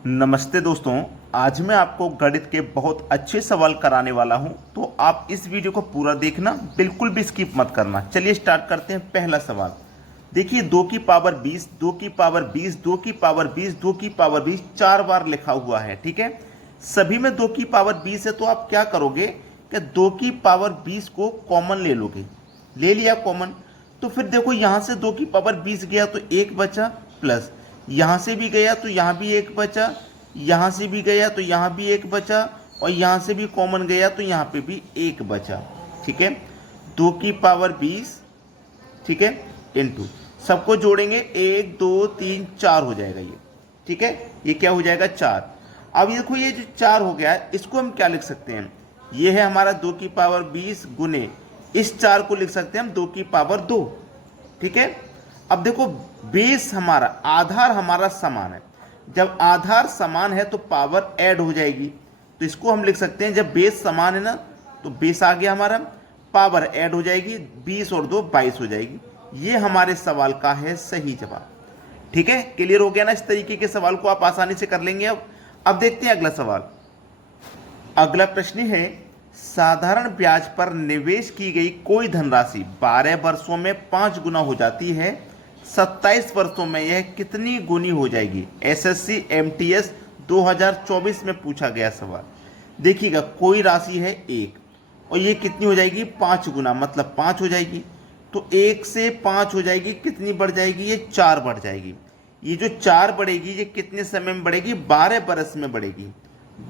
नमस्ते दोस्तों। आज मैं आपको गणित के बहुत अच्छे सवाल कराने वाला हूं, तो आप इस वीडियो को पूरा देखना, बिल्कुल भी स्किप मत करना। चलिए स्टार्ट करते हैं। पहला सवाल देखिए, 2 की पावर 20, 2 की पावर 20, 2 की पावर 20, 2 की पावर 20 4 बार लिखा हुआ है। ठीक है, सभी में 2 की पावर 20 है, तो आप क्या करोगे कि 2 की पावर 20 को कॉमन ले लोगे। ले लिया कॉमन, तो फिर देखो यहां से 2 की पावर 20 गया तो एक बचा, प्लस यहां से भी गया तो यहां भी एक बचा, यहां से भी गया तो यहां भी एक बचा, और यहां से भी कॉमन गया तो यहां पे भी एक बचा। ठीक है, 2 की पावर 20, ठीक है, इंटू सबको जोड़ेंगे 1 2 3 4 हो जाएगा ये। ठीक है, ये क्या हो जाएगा 4। अब ये देखो, ये जो 4 हो गया है, इसको हम क्या लिख सकते हैं, ये है हमारा 2 की पावर 20 गुने इस 4 को लिख सकते हैं हम 2 की पावर 2। ठीक है, अब देखो बेस हमारा, आधार हमारा समान है। जब आधार समान है तो पावर ऐड हो जाएगी, तो इसको हम लिख सकते हैं, जब बेस समान है ना, तो बेस आ गया हमारा, पावर ऐड हो जाएगी, 20 और 2 22 हो जाएगी। ये हमारे सवाल का है सही जवाब। ठीक है, क्लियर हो गया ना। इस तरीके के सवाल को आप आसानी से कर लेंगे। अब देखते हैं अगला सवाल। अगला प्रश्न है, साधारण ब्याज पर निवेश की गई कोई धनराशि 12 वर्षों में 5 गुना हो जाती है, 27 वर्षों में यह कितनी गुनी हो जाएगी। एसएससी एमटीएस 2024 में पूछा गया सवाल। देखिएगा, कोई राशि है 1 और ये कितनी हो जाएगी 5 गुना, मतलब 5 हो जाएगी। तो 1 से 5 हो जाएगी, कितनी बढ़ जाएगी, ये 4 बढ़ जाएगी। ये जो 4 बढ़ेगी ये कितने समय में बढ़ेगी, 12 बरस में बढ़ेगी।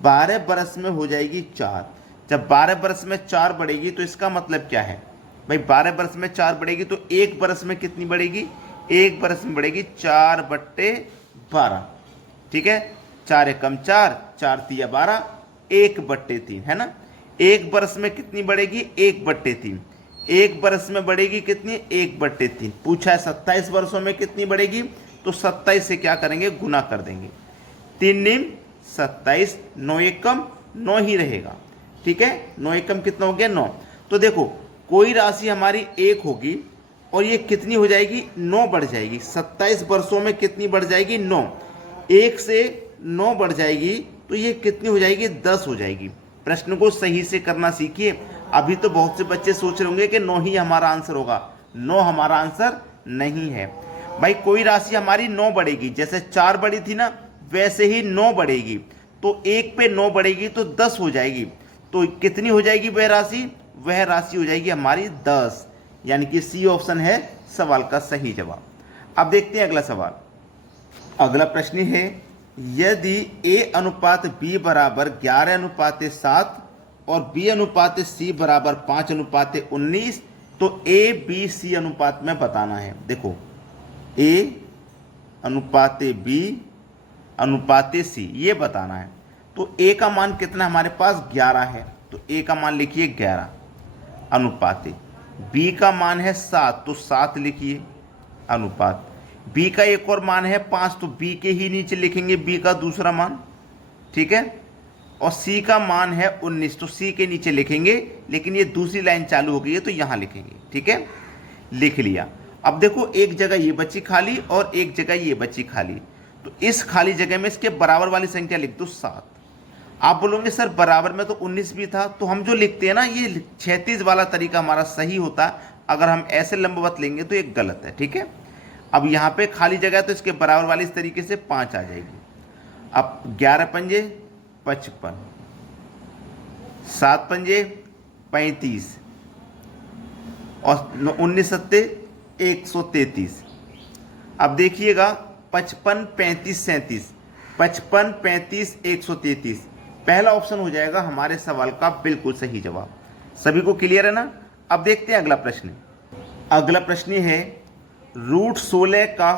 12 बरस में हो जाएगी 4। जब 12 बरस में 4 बढ़ेगी तो इसका मतलब क्या है भाई, 12 बरस में 4 बढ़ेगी तो 1 बरस में कितनी बढ़ेगी, 1 बरस में बढ़ेगी 4/12। ठीक है, 4 एकम 4, 4 तिया 12, 1/3 है ना। 1 बरस में कितनी बढ़ेगी, 1/3। 1 बरस में बढ़ेगी कितनी, 1/3। पूछा है 27 वर्षों में कितनी बढ़ेगी, तो 27 से क्या करेंगे, गुना कर देंगे। 3 निम 27, 9 एकम 9 ही रहेगा। ठीक है, 9 एकम कितना हो गया, 9। तो देखो, कोई राशि हमारी 1 होगी और ये कितनी हो जाएगी, 9 बढ़ जाएगी। 27 वर्षों में कितनी बढ़ जाएगी, 9। 1 से 9 बढ़ जाएगी तो ये कितनी हो जाएगी, 10 हो जाएगी। प्रश्न को सही से करना सीखिए। अभी तो बहुत से बच्चे सोच रहे होंगे कि 9 ही हमारा आंसर होगा। 9 हमारा आंसर नहीं है भाई। कोई राशि हमारी 9 बढ़ेगी, जैसे 4 बढ़ी थी ना, वैसे ही 9 बढ़ेगी। तो 1 पे 9 बढ़ेगी तो 10 हो जाएगी। तो कितनी हो जाएगी वह राशि, वह राशि हो जाएगी हमारी 10। यानी कि सी ऑप्शन है सवाल का सही जवाब। अब देखते हैं अगला सवाल। अगला प्रश्न है, यदि A अनुपात B बराबर 11:7 और B अनुपात C बराबर 5:19, तो A B C अनुपात में बताना है। देखो, A अनुपात B अनुपात C ये बताना है। तो A का मान कितना हमारे पास 11 है, तो A का मान लिखिए 11 अनुपात। B का मान है 7, तो 7 लिखिए अनुपात। B का एक और मान है 5, तो B के ही नीचे लिखेंगे B का दूसरा मान। ठीक है, और C का मान है 19, तो C के नीचे लिखेंगे, लेकिन ये दूसरी लाइन चालू हो गई है तो यहाँ लिखेंगे। ठीक है, लिख लिया। अब देखो, एक जगह ये बची खाली और एक जगह ये बची खाली, तो इस खाली जगह में इसके बराबर वाली संख्या लिख दो 7। आप बोलोगे सर बराबर में तो 19 भी था, तो हम जो लिखते हैं ना, ये क्षैतिज वाला तरीका हमारा सही होता है। अगर हम ऐसे लंबवत लेंगे तो ये गलत है। ठीक है, अब यहाँ पे खाली जगह है तो इसके बराबर वाली इस तरीके से 5 आ जाएगी। अब 11 पंजे 55, 7 पंजे 35 और 19 सत्ते 133। अब देखिएगा, 55 35 37, 55 35 133, पहला ऑप्शन हो जाएगा हमारे सवाल का बिल्कुल सही जवाब। सभी को क्लियर है ना। अब देखते हैं अगला प्रश्न। अगला प्रश्न है, √16 का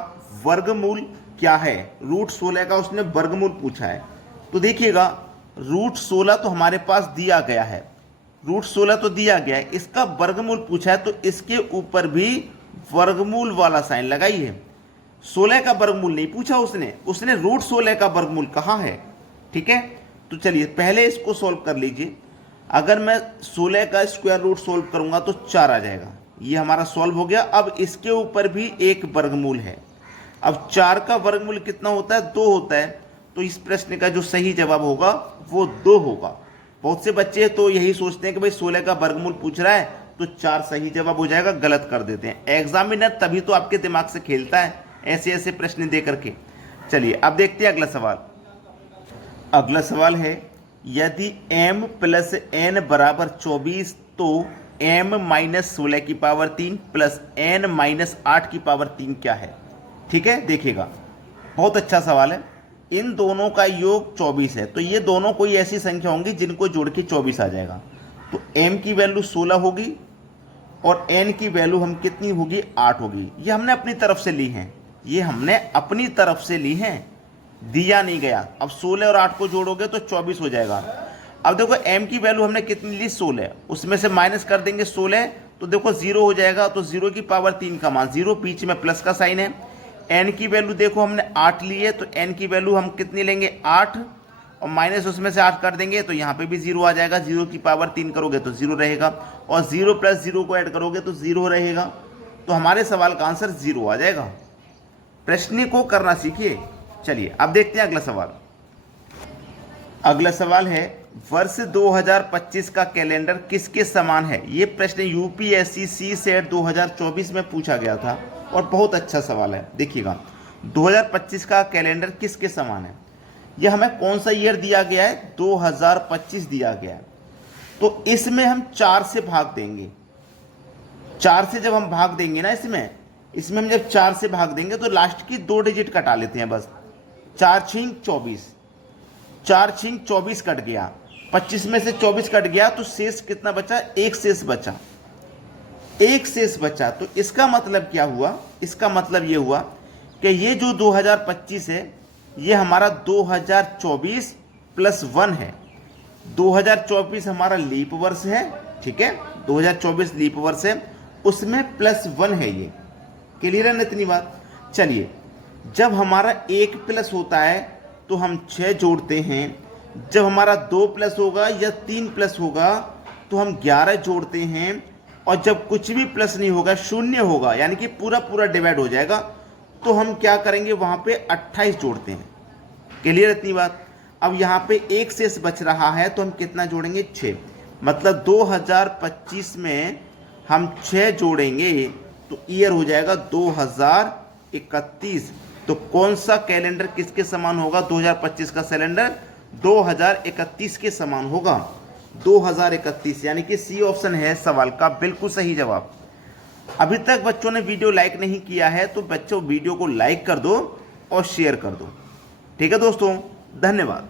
वर्गमूल क्या है। √16 का उसने वर्गमूल पूछा है। तो देखिएगा, √16 तो हमारे पास दिया गया है, √16 तो दिया गया है, इसका वर्गमूल पूछा है तो इसके ऊपर भी वर्गमूल वाला साइन लगाइए। 16 का वर्गमूल नहीं पूछा उसने, उसने √16 का वर्गमूल कहा है। ठीक है, तो चलिए पहले इसको सॉल्व कर लीजिए। अगर मैं 16 का स्क्वायर रूट सॉल्व करूंगा तो 4 आ जाएगा। ये हमारा सॉल्व हो गया। अब इसके ऊपर भी एक वर्गमूल है। अब 4 का वर्गमूल कितना होता है, 2 होता है। तो इस प्रश्न का जो सही जवाब होगा वो 2 होगा। बहुत से बच्चे तो यही सोचते हैं कि भाई 16 का वर्गमूल पूछ रहा है तो 4 सही जवाब हो जाएगा, गलत कर देते हैं। एग्जामिनर तभी तो आपके दिमाग से खेलता है ऐसे ऐसे प्रश्न दे करके। चलिए अब देखते हैं अगला सवाल। अगला सवाल है, यदि m प्लस n बराबर 24 तो m माइनस 16 की पावर 3 प्लस n माइनस 8 की पावर 3 क्या है? ठीक है, देखिएगा बहुत अच्छा सवाल है। इन दोनों का योग 24 है, तो ये दोनों कोई ऐसी संख्या होंगी जिनको जोड़ के 24 आ जाएगा। तो m की वैल्यू 16 होगी और n की वैल्यू हम कितनी होगी? 8 होगी। ये हमने अपनी तरफ से ली हैं, ये हमने अपनी तरफ से ली हैं, दिया नहीं गया। अब 16 और 8 को जोड़ोगे तो 24 हो जाएगा। अब देखो m की वैल्यू हमने कितनी ली? 16, उसमें से माइनस कर देंगे 16 तो देखो 0 हो जाएगा। तो 0 की पावर 3 का मान 0, बीच में प्लस का साइन है। n की वैल्यू देखो हमने 8 ली है, तो n की वैल्यू हम कितनी लेंगे? 8, और माइनस उसमें से 8 कर देंगे तो यहाँ पे भी 0 आ जाएगा। 0 की पावर 3 करोगे तो 0 रहेगा, और 0 प्लस 0 को ऐड करोगे तो 0 रहेगा। तो हमारे सवाल का आंसर 0 आ जाएगा। प्रश्न को करना सीखिए। चलिए अब देखते हैं अगला सवाल। अगला सवाल है, वर्ष 2025 का कैलेंडर किसके समान है? ये प्रश्न यूपीएससी सीसेट 2024 में पूछा गया था और बहुत अच्छा सवाल है। देखिएगा 2025 का कैलेंडर किसके समान है? ये हमें कौन सा ईयर दिया गया है? 2025 दिया गया है। तो इसमें हम 4 से भाग देंगे। 4 से जब हम भाग देंगे ना, इसमें हम जब 4 से भाग देंगे तो लास्ट की 2 डिजिट कटा लेते हैं बस। 4 छिंग 24, 4 छिंग 24 कट गया, 25 में से 24 कट गया तो शेष कितना बचा? 1 शेष बचा, 1 शेष बचा। तो इसका मतलब क्या हुआ? इसका मतलब ये हुआ कि ये जो 2025 है ये हमारा 2024 प्लस 1 है। 2024 हमारा लीप वर्ष है, ठीक है, 2024 लीप वर्ष है, उसमें प्लस 1 है। ये क्लियर है ना इतनी बात? चलिए, जब हमारा 1 प्लस होता है तो हम 6 जोड़ते हैं, जब हमारा 2 प्लस होगा या 3 प्लस होगा तो हम 11 जोड़ते हैं, और जब कुछ भी प्लस नहीं होगा, शून्य होगा यानी कि पूरा पूरा डिवाइड हो जाएगा, तो हम क्या करेंगे? वहां पे 28 जोड़ते हैं। क्लियर इतनी बात? अब यहाँ पे 1 शेष बच रहा है तो हम कितना जोड़ेंगे? 6। मतलब 2025 में हम 6 जोड़ेंगे तो ईयर हो जाएगा 2031। तो कौन सा कैलेंडर किसके समान होगा? 2025 का कैलेंडर 2031 के समान होगा। 2031 यानी कि सी ऑप्शन है सवाल का बिल्कुल सही जवाब। अभी तक बच्चों ने वीडियो लाइक नहीं किया है तो बच्चों वीडियो को लाइक कर दो और शेयर कर दो। ठीक है दोस्तों, धन्यवाद।